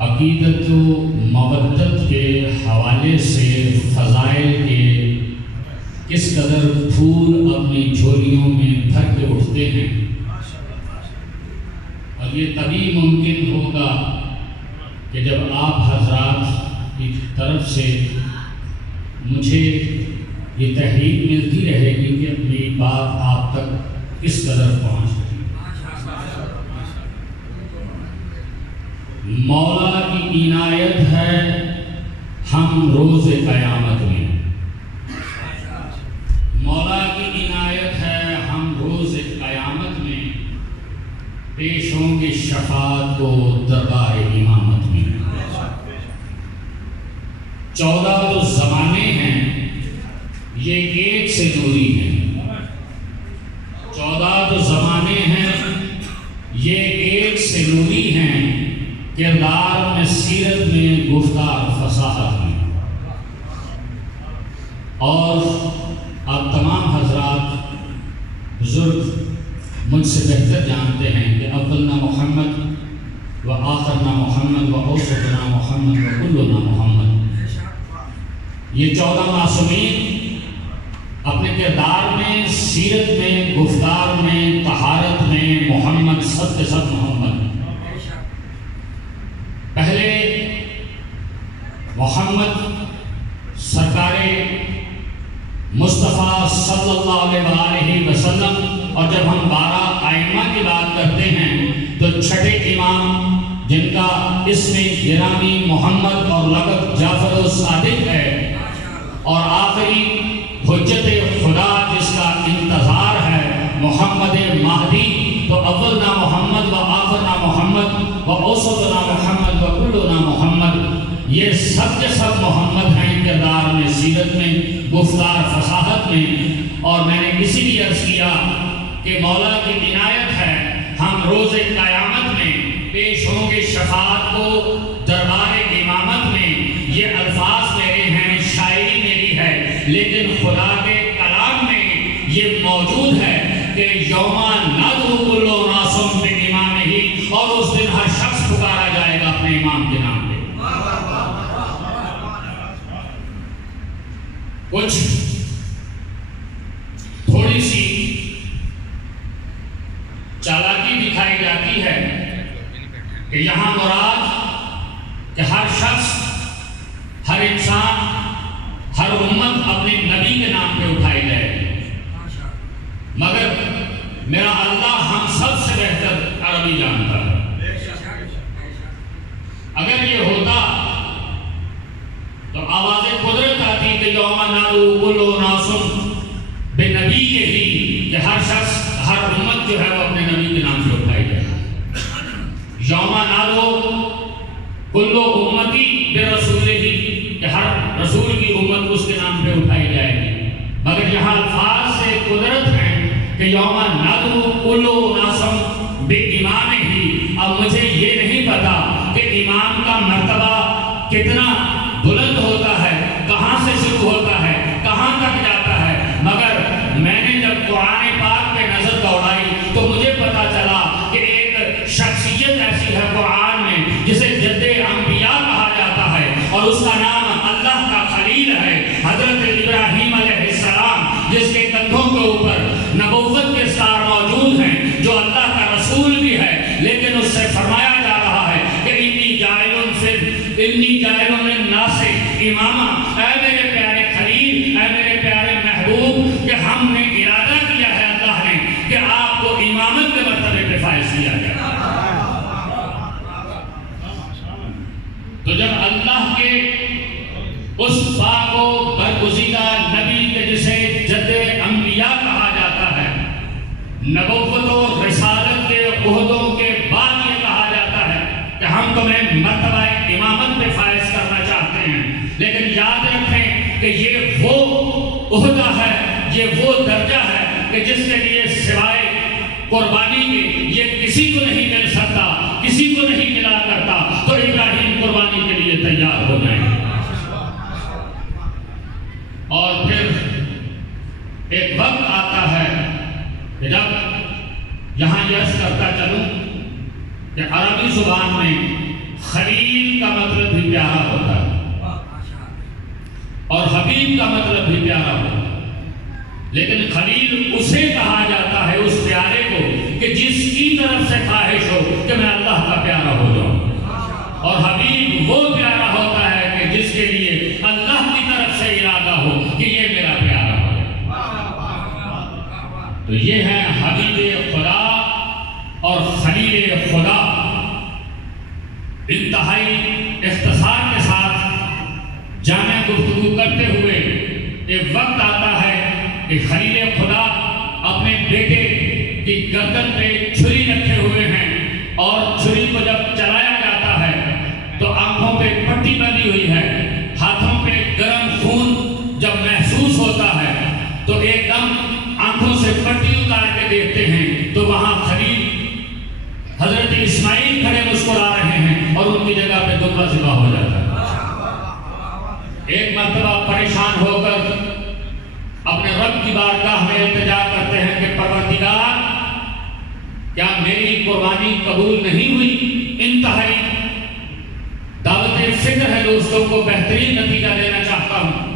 عقیدت و مودت کے حوالے سے فضائل کے کس قدر پھول اپنی جھولیوں میں بھر کے اٹھتے ہیں، اور یہ تبھی ممکن ہوگا کہ جب آپ حضرات کی طرف سے مجھے یہ تحریک ملتی رہے گی کہ اپنی بات آپ تک کس قدر پہنچ رہی۔ مولا کی عنایت ہے ہم روز قیامت میں، مولا کی عنایت ہے ہم روز قیامت میں پیش ہوں گے شفاعت کو دربار امامت میں۔ 14 جو زمانے ہیں یہ ایک سے دوری ہیں، 14 جو زمانے ہیں یہ ایک سے نوری ہیں، کردار میں، سیرت میں، گفتار فصاحت میں۔ اور آپ تمام حضرات بزرگ مجھ سے بہتر جانتے ہیں کہ اولنا محمد و آخرنا محمد و اوسطنا محمد و کلنا محمد۔ یہ 14 معصومین اپنے کردار میں، سیرت میں، گفتار میں، طہارت میں محمد سب کے سب محمد۔ پہلے محمد سرکار مصطفیٰ صلی اللہ علیہ وسلم، اور جب ہم 12 ائمہ کی بات کرتے ہیں تو چھٹے امام جن کا اسم گرامی محمد اور لقب جعفر الصادق ہے، اور آخری حجت خدا جس کا انتظار ہے محمد مہدی، تو اولنا محمد و آخرنا محمد و اوسطنا محمد و کلنا محمد، یہ سب کے سب محمد ہیں کردار میں، سیرت میں، گفتار فصاحت میں۔ اور میں نے اسی لیے عرض کیا کہ مولا کی عنایت ہے ہم روز قیامت میں پیش ہوں گے شفاعت کو دربار امامت میں۔ یہ الفاظ میرے ہیں، شاعری میری ہے، لیکن خدا کے کلام میں یہ موجود ہے کہ یوما ندعو کل اناس بامامہ، اور اس دن ہر شخص پکارا جائے گا اپنے امام کے نام پہ۔ کچھ تھوڑی سی چالاکی دکھائی جاتی ہے کہ یہاں مراد کہ ہر شخص، ہر انسان، ہر امت اپنے نبی کے نام پہ اٹھائی جائے گی، مگر میرا اللہ ہم سب سے بہتر عربی جانتا ہے۔ اگر یہ ہوتا تو آواز قدرت آتی کہ یوم ندعو کل اناس بنبیہ، کہ ہر شخص، ہر امت جو ہے وہ اپنے نبی کے نام سے اٹھائی جائے۔ یوم ندعو کل امتی برسولہ، کہ ہر رسول کی امت اس کے نام پہ اٹھائی جائے گی، مگر یہاں الفاظ سے قدرت ہے کہ یوم ندعو کل اناس بامامہ۔ اب مجھے یہ نہیں پتا کہ امام کا مرتبہ کتنا بلند ہوتا ہے، کہاں سے شروع ہوتا ہے، کہاں تک جاتا ہے، مگر میں نے جب قرآن پاک پہ نظر دوڑائی تو مجھے پتا چلا کہ ایک شخصیت ایسی ہے قرآن میں جسے جد انبیاء کہا جاتا ہے، اور اس کا نام اللہ کا خلیل ہے، حضرت ابراہیم علیہ السلام، جس کے کندھوں کے اوپر نبوت کے ستار موجود ہیں، جو اللہ کا رسول بھی ہے، لیکن اس سے فرمایا جا رہا ہے کہ انی جاعل للناس اماما۔ اے میرے پیارے خلیل، اے میرے پیارے محبوب، کہ ہم نے ارادہ کیا ہے اللہ نے کہ آپ کو امامت کے مرتبے پہ فائز کیا جائے۔ تو جب اللہ کے اس پاک و برگزیدہ نبی کے جسے جد انبیاء کہا جاتا ہے، نبوت و رسالت کے عہدوں کے بعد یہ کہا جاتا ہے کہ ہم تمہیں مرتبہ امامت پہ فائز کرنا چاہتے ہیں، لیکن یاد رکھیں کہ یہ وہ عہدہ ہے، یہ وہ درجہ ہے کہ جس کے لیے سوائے قربانی کے یہ کسی کو نہیں مل سکتا، کسی کو نہیں ملا کرتا۔ تو ابراہیم قربانی کے لیے تیار ہو جائیں، اور پھر ایک وقت آتا ہے کہ جب یہاں یہ عرض کرتا چلوں کہ عربی زبان میں خلیل کا مطلب بھی پیارا ہوتا ہے اور حبیب کا مطلب بھی پیارا ہوتا ہے، لیکن خلیل اسے کہا جاتا ہے اس پیارے کو کہ جس کی طرف سے خواہش ہو کہ میں اللہ کا پیارا ہو جاؤں، اور حبیب وہ پیارا ہوتا ہے کہ جس کے لیے اللہ کی طرف سے ارادہ ہو کہ یہ میرا پیارا ہو۔ تو یہ ہے حبیب خدا اور خلیل خدا۔ انتہائی اختصار کے ساتھ جامع گفتگو کرتے ہوئے ایک وقت آتا ہے کہ خلیل خدا اپنے بیٹے کی گردن پہ چھری رکھے ہوئے ہیں اور چھری کو جب چلایا جاتا ہے تو آنکھوں پہ پٹی بندھی ہوئی ہے، ہاتھوں پہ گرم خون جب محسوس ہوتا ہے تو ایک دم آنکھوں سے پٹی اتار کے دیکھتے ہیں تو وہاں خلیل حضرت اسماعیل کھڑے مسکرا رہے ہیں اور ان کی جگہ پہ دبا ذبح ہو جاتا ہے۔ ایک مرتبہ پریشان ہو کر اپنے رب کی بارگاہ میں التجا کرتے ہیں کہ پروردگار کیا میری قربانی قبول نہیں ہوئی؟ انتہائی دعوت فکر ہے دوستوں کو بہترین نتیجہ دینا چاہتا ہوں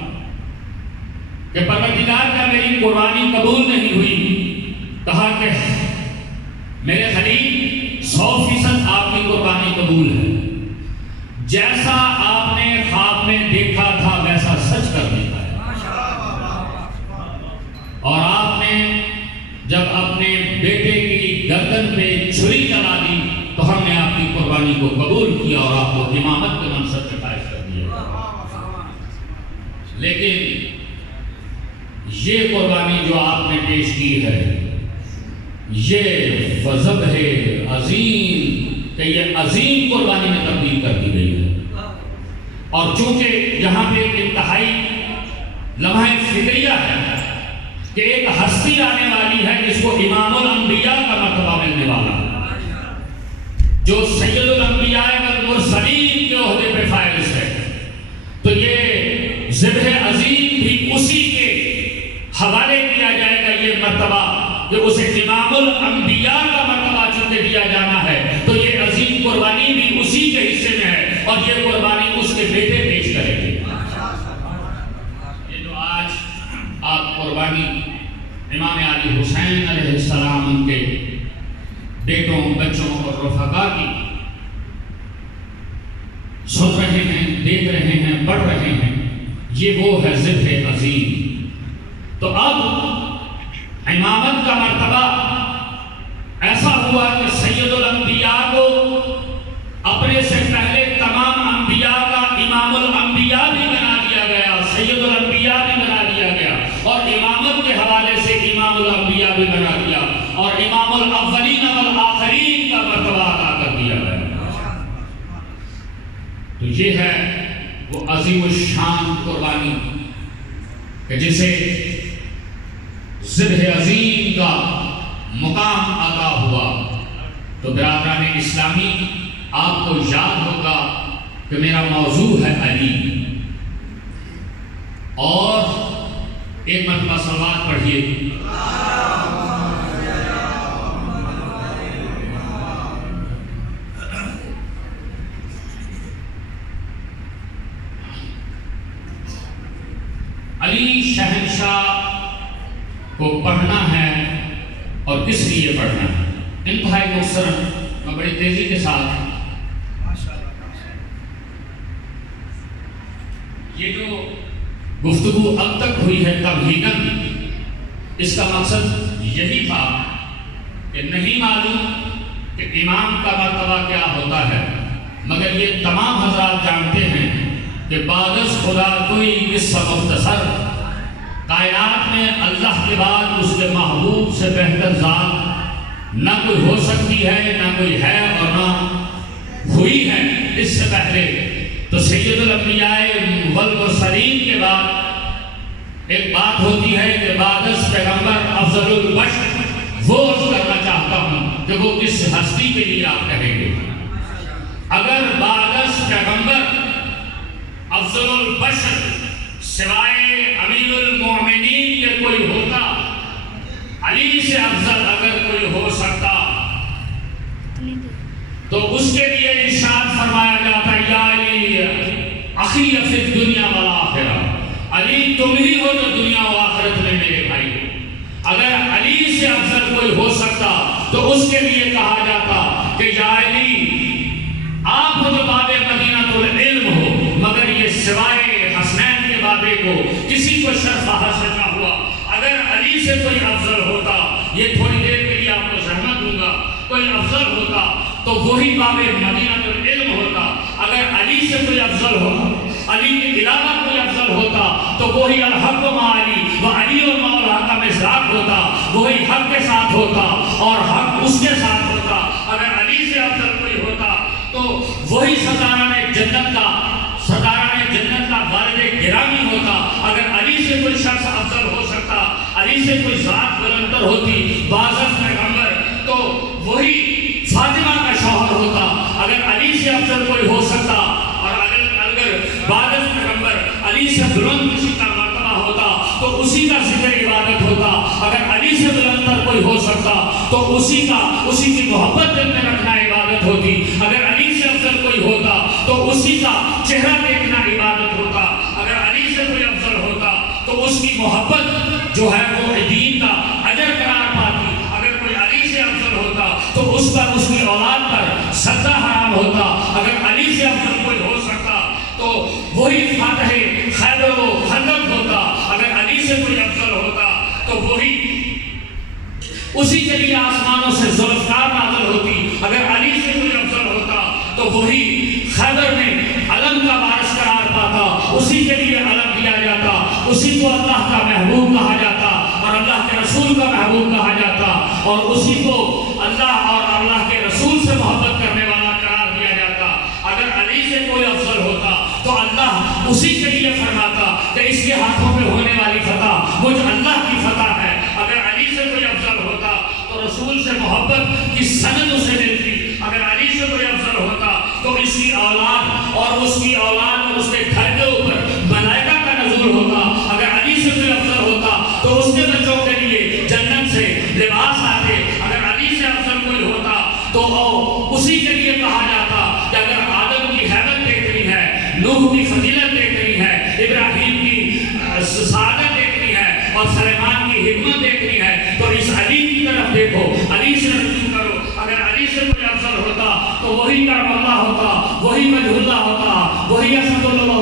کہ پروردگار کیا میری قربانی قبول نہیں ہوئی؟ کہا کہ میرے خلیل 100% آپ کی قربانی قبول ہے، جیسا آپ نے خواب میں دیکھا تھا ویسا سچ کر دیا ہے، اور آپ نے جب اپنے بیٹے کی گردن پہ چھری چلا دی تو ہم نے آپ کی قربانی کو قبول کیا اور آپ کو امامت کے منصب سے فائز کر دیا۔ لیکن یہ قربانی جو آپ نے پیش کی ہے یہ وذبح عظیم کہ یہ عظیم قربانی میں تبدیل کر دی گئی ہے، اور چونکہ یہاں پہ انتہائی لمحہ فکریہ ہے کہ ایک ہستی آنے والی ہے جس کو امام الانبیاء کا مرتبہ ملنے والا ہے، جو سید الانبیاء والمرسلین کے عہدے پہ فائز ہے، تو یہ ذبح عظیم بھی اسی کے حوالے کیا جائے گا۔ یہ مرتبہ کہ اسے امام الانبیاء کا مرتبہ چونکہ دیا جانا ہے تو یہ عظیم قربانی بھی اسی کے حصے میں ہے، اور یہ قربانی اس کے بیٹے پیش کریں گے۔ یہ جو آج آپ قربانی امام علی حسین علیہ السلام ان کے بیٹوں بچوں اور رفقا کی سن رہے ہیں، دیکھ رہے ہیں، پڑھ رہے ہیں، یہ وہ ہے ذبح عظیم۔ تو اب امامت کا مرتبہ ایسا ہوا کہ سید الانبیاء کو اپنے سے پہلے تمام انبیاء کا امام الانبیاء بھی بنا دیا گیا، سید الانبیاء بھی بنا دیا گیا، اور امامت کے حوالے سے امام الانبیاء بھی بنا دیا، اور امام الاولین والآخرین کا مرتبہ عطا کر دیا گیا۔ تو یہ ہے وہ عظیم الشان قربانی کہ جسے ذبح عظیم کا مقام عطا ہوا۔ تو برادران اسلامی آپ کو یاد ہوگا کہ میرا موضوع ہے علی، اور ایک مرتبہ صلوات پڑھیے۔ علی شہنشاہ کو پڑھنا ہے اور کس لیے پڑھنا ہے؟ انتہائی مختصر میں بڑی تیزی کے ساتھ یہ جو گفتگو اب تک ہوئی ہے تمہیداً، اس کا مقصد یہی تھا کہ نہیں معلوم کہ امام کا مرتبہ کیا ہوتا ہے، مگر یہ تمام حضرات جانتے ہیں کہ بعد از خدا کوئی قصہ مختصر کائنات میں اللہ کے بعد اس کے محبوب سے بہتر ذات نہ کوئی ہو سکتی ہے، نہ کوئی ہے اور نہ ہوئی ہے اس سے پہلے۔ تو سید الانبیاء والمرسلین کے بعد ایک بات ہوتی ہے کہ بعد از پیغمبر افضل البشر، وہ عرض کرنا چاہتا ہوں کہ وہ کس ہستی کے لیے آپ کہیں گے۔ اگر بعد از پیغمبر افضل البشر سوائے امیر المومنین کے کوئی ہوتا، علی سے افضل اگر کوئی ہو سکتا تو اس کے لیے ارشاد فرمایا جاتا ہے یا علی اخی فی الدنیا والآخرہ، علی تم ہی ہو جو دنیا و آخرت میں میرے بھائی ہو۔ اگر علی سے افضل کوئی ہو سکتا تو اس کے لیے کہا جاتا کہ یا علی آپ ہو جو باب مدینہ العلم ہو، مگر یہ سوائے حسنین کے بابے کو کسی کو شرف حاصل نہ ہوا۔ اگر علی سے کوئی افضل ہوتا، یہ تھوڑی دیر کے لیے آپ کو زحمت دوں گا، کوئی افضل ہوتا تو وہی باب مدینہ العلم ہوتا۔ اگر علی سے کوئی افضل ہوتا، علی کے علاوہ کوئی افضل ہوتا تو وہی الحق مع علی و علی مولا کا مصداق ہوتا، وہی حق کے ساتھ ہوتا اور حق اس کے ساتھ ہوتا۔ اگر علی سے افضل کوئی ہوتا تو وہی صداران جنت کا والد گرامی ہوتا۔ اگر علی سے کوئی شخص افضل ہو سکتا، علی سے کوئی ذات بلندر ہوتی، باعزت پیغمبر، تو وہی فاطمہ کا شوہر ہوتا۔ اگر علی سے افضل کوئی ہو سکتا اور اگر باعزت پیغمبر علی سے بلند کسی کا مرتبہ ہوتا تو اسی کا ذکر عبادت ہوتا۔ اگر علی سے بلندر کوئی ہو سکتا تو اسی کی محبت دل میں رکھنا عبادت ہوتی۔ اگر علی سے افضل کوئی ہوتا تو اسی کا چہرہ دیکھنا عبادت ہوتا۔ اگر علی سے کوئی افضل ہوتا تو اس کی محبت جو ہے وہ دین کا اجر قرار پاتی۔ اگر کوئی علی سے افضل ہوتا تو اس پر، اس کی اولاد پر سجدہ حرام ہوتا۔ اگر علی سے افضل کوئی ہو سکتا تو وہی فاتح خیبر و خندق ہوتا۔ اگر علی سے کوئی افضل ہوتا تو وہی اسی کے لیے آسمانوں سے ذوالفقار نازل ہوتی۔ اگر علی سے کوئی افضل ہوتا تو وہی خیبر میں علم کا وارث قرار پاتا، اسی کے لیے علم دیا جاتا، اسی کو اللہ کا محبوب کہا جاتا اور اللہ کے رسول کا محبوب کہا جاتا، اور اسی کو اللہ اور اللہ کے رسول سے محبت کرنے والا قرار دیا جاتا۔ اگر علی سے کوئی افضل ہوتا تو اللہ اسی کے لیے فرماتا کہ اس کے ہاتھوں میں ہونے والی فتح مجھ اللہ کی فتح ہے۔ اگر علی سے کوئی افضل ہوتا تو رسول سے محبت کی سند اسے ملتی۔ اگر علی سے کوئی افضل ہوتا تو اس کی اولاد اور اس کی اولاد اور اس کے گھر کے اوپر ملائکہ کا نزول ہوتا۔ اگر علی سے کوئی افضل ہوتا تو اس کے بچوں کے لیے جنت سے لباس آتے۔ اگر علی سے افضل کوئی ہوتا تو اسی کے لیے کہا جاتا کہ اگر آدم کی حیبت دیکھنی ہے، نوح کی فضیلت دیکھنی ہے، ابراہیم کی سعادت دیکھنی ہے اور سلیمان کی حکمت دیکھنی ہے تو اس علی کی طرف دیکھو، علی سے رجوع کرو۔ اگر علی سے کوئی افضل ہوتا تو وہی کرم اللہ ہوتا، وہی وجہ اللہ ہوتا، وہی اسد اللہ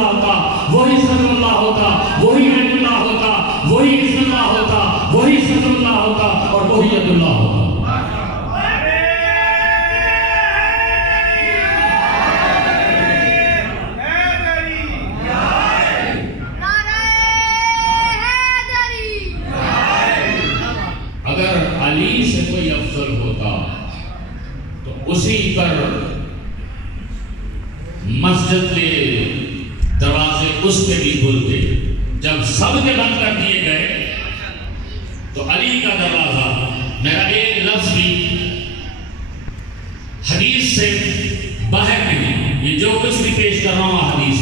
ہوتا، وہی صدر اللہ ہوتا، وہی عید اللہ ہوتا، وہی اسم اللہ ہوتا، وہی صدر اللہ ہوتا اور وہی عید اللہ ہوتا۔ علی سے کوئی افضل ہوتا تو اسی پر مسجد کے دروازے اس کے بھی کھلتے۔ جب سب کے بند کر دیے گئے تو علی کا دروازہ، میرا ایک لفظ بھی حدیث سے باہر نہیں، یہ جو کچھ بھی پیش کر رہا ہوں حدیث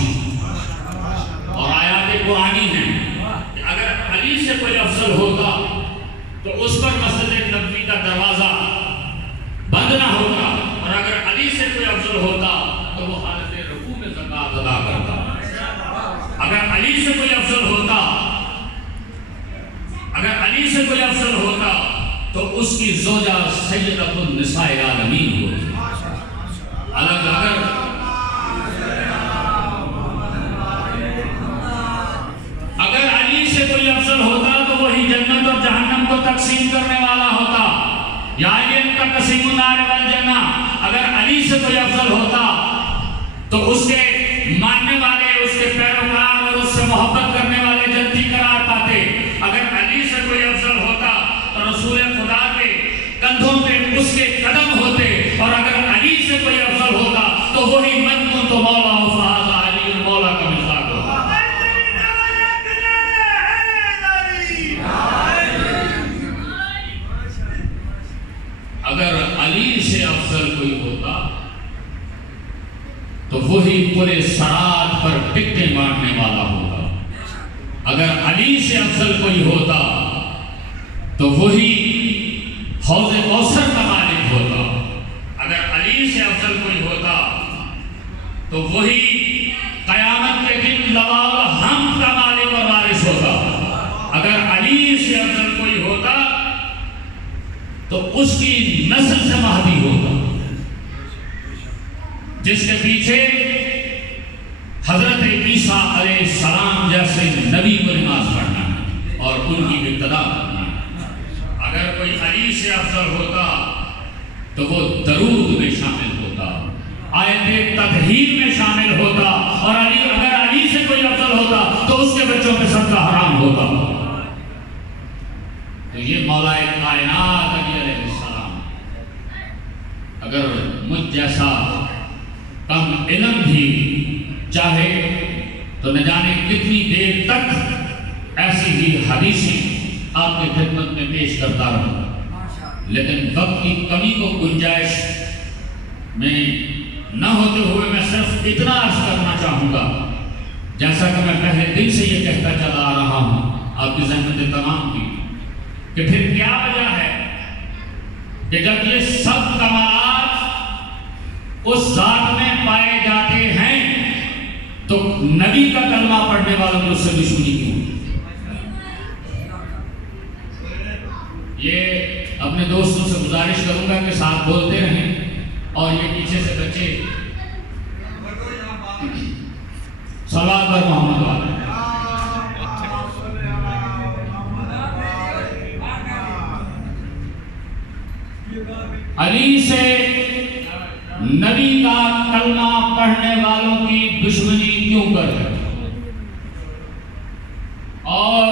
اور آیات قرآنی ہیں۔ اگر علی سے کوئی افضل ہوتا تو اس پر مسجد نبوی کا دروازہ بند نہ ہوتا، اور اگر علی سے کوئی افضل ہوتا تو وہ حالت رکوع میں زکوٰۃ ادا کرتا۔ اگر علی سے کوئی افضل ہوتا، اگر علی سے کوئی افضل ہوتا تو اس کی زوجہ سیدۃ النساء العالمین ہوتی۔ اگر علی سے کوئی افضل ہوتا تو وہی جنت اور جہنم کو تقسیم کرنے والا ہوتا، یا علی کا قسیم النار والجنہ۔ اگر علی سے کوئی افضل ہوتا تو اس کے ماننے والے، اس کے پیروکار اور اس سے محبت کرنے والے جنتی قرار پاتے۔ اگر علی سے کوئی افضل ہوتا تو رسول خدا کے کندھوں پہ اس کے قدم ہوتے، اور اگر علی سے کوئی افضل ہوتا تو وہی من کنت مولا فہذا علی المولا کا مصداق ہوتا۔ اگر علی سے افضل کوئی ہوتا تو وہی پورے صراط پر ٹکے مارنے والا ہوتا۔ اگر علی سے افضل کوئی ہوتا تو وہی حوض کوثر کا مالک ہوتا۔ تو وہی قیامت کے دن لواء الحمد کا مالک اور وارث ہوگا۔ اگر علی سے افضل کوئی ہوتا تو اس کی نسل سے مہدی ہوگا، جس کے پیچھے حضرت عیسیٰ علیہ السلام جیسے نبی کو نماز پڑھنا ہے اور ان کی ابتدا کرنا ہے۔ اگر کوئی علی سے افضل ہوتا تو وہ درود میں شامل ہوتا، آیت تطہیر میں شامل ہوتا، اور اگر علی سے کوئی افضل ہوتا تو اس کے بچوں پہ صدقہ حرام ہوتا۔ تو یہ مولا کائنات علی علیہ السلام اگر مجھ جیسا کم علم بھی چاہے تو نہ جانے کتنی دیر تک ایسی ہی حدیثیں آپ کی خدمت میں پیش کرتا رہوں، لیکن وقت کی کمی کو گنجائش میں نہ ہوتے ہوئے میں صرف اتنا عرض کرنا چاہوں گا، جیسا کہ میں پہلے دن سے یہ کہتا چلا آ رہا ہوں آپ کی ذہنت تمام کی، کہ پھر کیا وجہ ہے کہ جب یہ سب کمالات اس ذات میں پائے جاتے ہیں تو نبی کا کلمہ پڑھنے والوں کو اس سے دشمنی کیوں؟ یہ اپنے دوستوں سے گزارش کروں گا کہ ساتھ بولتے رہیں اور یہ پیچھے سے بچے صلوات پر محمد والے۔ علی سے نبی کا کلمہ پڑھنے والوں کی دشمنی کیوں کر ہے، اور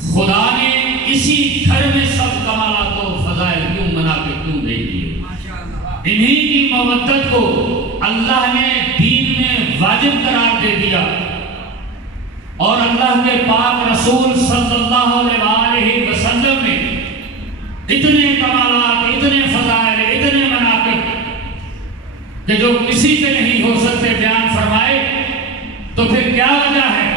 خدا نے اسی گھر میں سب کمالات و فضائل کیوں بنا کے کیوں بھیج دیے؟ انہی کی مودت کو اللہ نے دین میں واجب قرار دے دیا، اور اللہ کے پاک رسول صلی اللہ علیہ وسلم نے اتنے کمالات، اتنے فضائل، اتنے مناقب کہ جو کسی کے نہیں ہو سکتے بیان فرمائے، تو پھر کیا وجہ ہے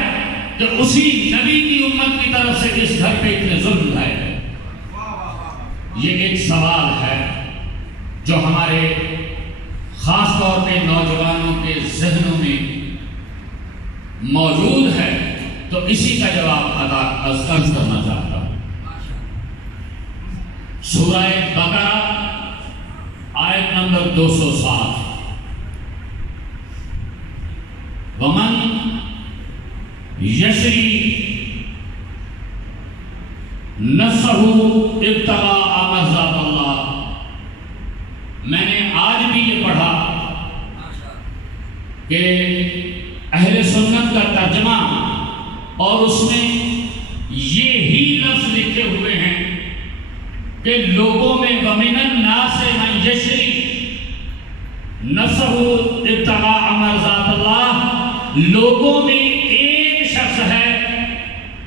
کہ اسی نبی کی امت کی طرف سے اس گھر پہ اتنے ظلم لائے گئے؟ یہ ایک سوال ہے جو ہمارے خاص طور پہ نوجوانوں کے ذہنوں میں موجود ہے، تو اسی کا جواب عرض کرنا چاہتا ہوں۔ سورہ بقرہ آیت نمبر 207، ومن یشری نفسہ ابتغاء مرضات اللہ۔ میں نے آج بھی یہ پڑھا کہ اہل سنت کا ترجمہ اور اس میں یہی لفظ لکھے ہوئے ہیں کہ لوگوں میں وَمِنَ النَّاسِ مَن یشری نفسہ ابتغاء مرضات اللہ، لوگوں میں ایک شخص ہے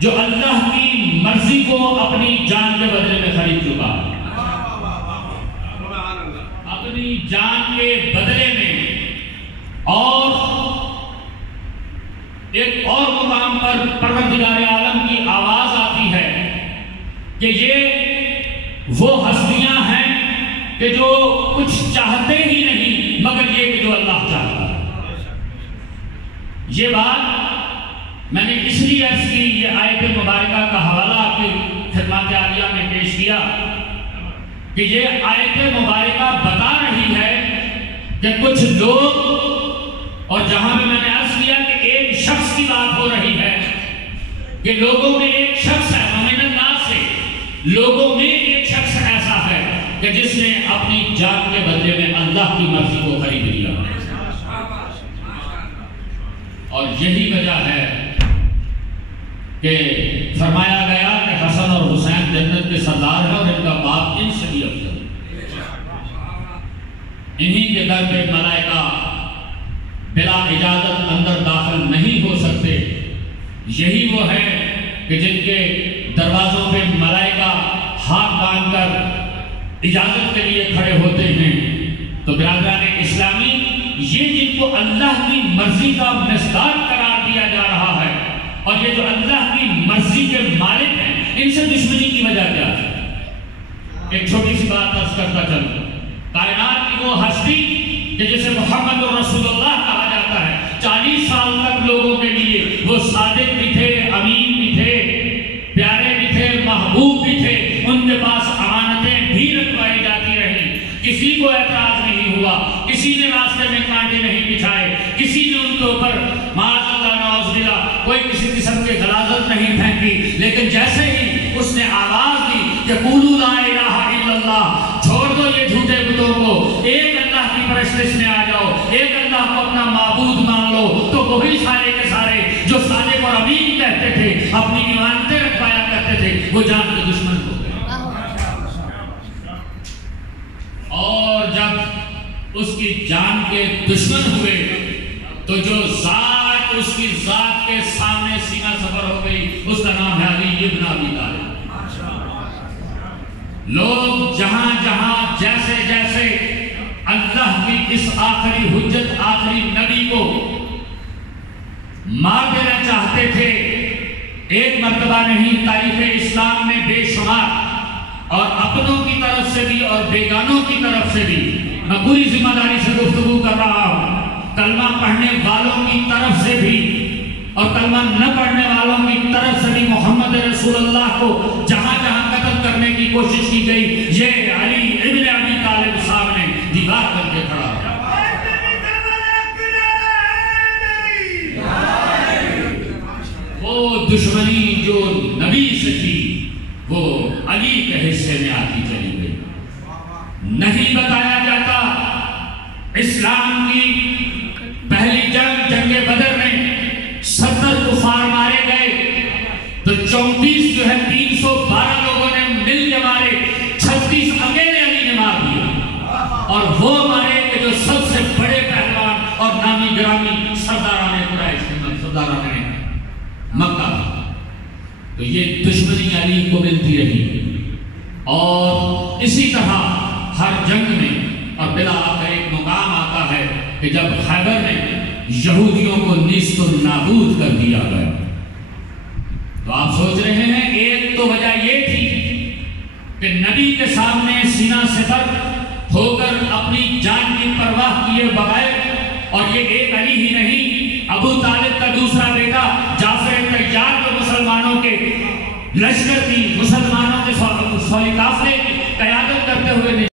جو اللہ کی مرضی کو اپنی جان کے بدلے میں خرید چکا ہے، اپنی جان کے بدلے میں۔ اور ایک اور مقام پر پروردگار عالم کی آواز آتی ہے کہ یہ وہ ہستیاں ہیں کہ جو کچھ چاہتے ہی نہیں مگر یہ کہ جو اللہ چاہتا ہے۔ یہ بات میں نے اس لیے عرض کی، یہ آیت مبارکہ کا حوالہ آپ کی خدمات عالیہ میں پیش کیا کہ یہ آیت مبارکہ بتا رہی ہے کہ کچھ لوگ، اور جہاں بھی میں نے عرض کیا کہ ایک شخص کی بات ہو رہی ہے کہ لوگوں میں ایک شخص ہے، وَمِنَ النَّاسِ، لوگوں میں ایک شخص ایسا ہے کہ جس نے اپنی جان کے بدلے میں اللہ کی مرضی کو خرید لیا، اور یہی وجہ ہے کہ فرمایا گیا کہ حسن اور حسین جنت کے سردار ہیں اور ان کا باپ ان سے بھی افضل ہے۔ انہی کے در پہ ملائکہ بلا اجازت اندر داخل نہیں ہو سکتے، یہی وہ ہیں کہ جن کے دروازوں پہ ملائکہ ہاتھ باندھ کر اجازت کے لیے کھڑے ہوتے ہیں۔ تو برادران اسلامی، یہ جن کو اللہ کی مرضی کا مصداق قرار دیا جا رہا ہے اور یہ جو اللہ کی مرضی کے مالک ہیں، ان سے دشمنی کی وجہ کیا ہے؟ ایک چھوٹی سی بات عرض کرتا چلوں، کائنات کی وہ ہستی کہ جسے محمد رسول اللہ کہا جاتا ہے، 40 سال تک لوگوں کے لیے وہ صادق بھی تھے، امین بھی تھے، پیارے بھی تھے، محبوب بھی تھے، ان کے پاس امانتیں بھی رکھوائی جاتی رہیں، کسی کو اعتراض نہیں ہوا، کسی نے راستے میں کانٹے نہیں بچھائے، کسی نے ان کے اوپر معاذ اللہ نعوذ باللہ کوئی کسی قسم کی غلاظت نہیں پھینکی، لیکن جیسے ہی اس نے آواز دی کہ قولوا لا الہ الا اللہ، چھوڑ دو یہ جھوٹے بتوں کو، ایک اللہ کی پرستش میں آ جاؤ، ایک اللہ کو اپنا معبود مان لو، تو وہی سارے کے سارے جو صادق اور امین کہتے تھے، اپنی امانتیں رکھوایا کرتے تھے، وہ جان کے دشمن ہو گئے۔ اور جب اس کی جان کے دشمن ہوئے تو جو ذات اس کی ذات کے سامنے سینہ سفر ہو گئی، اس کا نام ہے علی ابن ابی طالب۔ لوگ جہاں جہاں جیسے جیسے اللہ کی اس آخری حجت، آخری نبی کو مار دینا چاہتے تھے، ایک مرتبہ نہیں، تاریخ اسلام میں بے شمار، اور اپنوں کی طرف سے بھی اور بیگانوں کی طرف سے بھی، میں پوری ذمہ داری سے گفتگو کر رہا ہوں، کلمہ پڑھنے والوں کی طرف سے بھی اور کلمہ نہ پڑھنے والوں کی طرف سے بھی محمد رسول اللہ کو جہاں جہاں قتل کرنے کی کوشش کی گئی، یہ علی ابن ابی طالب صاحب نے دیوار کر کے کھڑا ہے۔ وہ دشمنی جو نبی سے تھی وہ علی کے حصے میں آتی چلی گئی۔ نہیں بتایا جاتا اسلام کی پہلی جنگ، جنگ بدر میں 70 کفار مارے گئے تو 34 جو ہے 312 لوگوں نے مل کے مارے، 36 اکیلے علی نے مار دیا، اور وہ مارے کہ جو سب سے بڑے پہلوان اور نامی گرامی سرداران قریش، سرداران مکہ۔ تو یہ دشمنی علی کو ملتی رہی، اور اسی طرح ہر جنگ میں، اور بلا آخر ایک مقام آتا ہے کہ جب خیبر میں یہودیوں کو نیست و نابود کر دیا گیا، تو آپ سوچ رہے ہیں ایک تو وجہ یہ تھی کہ نبی کے سامنے سینہ سپر ہو کر اپنی جان کی پرواہ کیے بغیر، اور یہ ایک علی ہی نہیں، ابو طالب کا دوسرا بیٹا جعفر طیار جو مسلمانوں کے لشکر کی، مسلمانوں کے فوجی قافلے کی قیادت کرتے ہوئے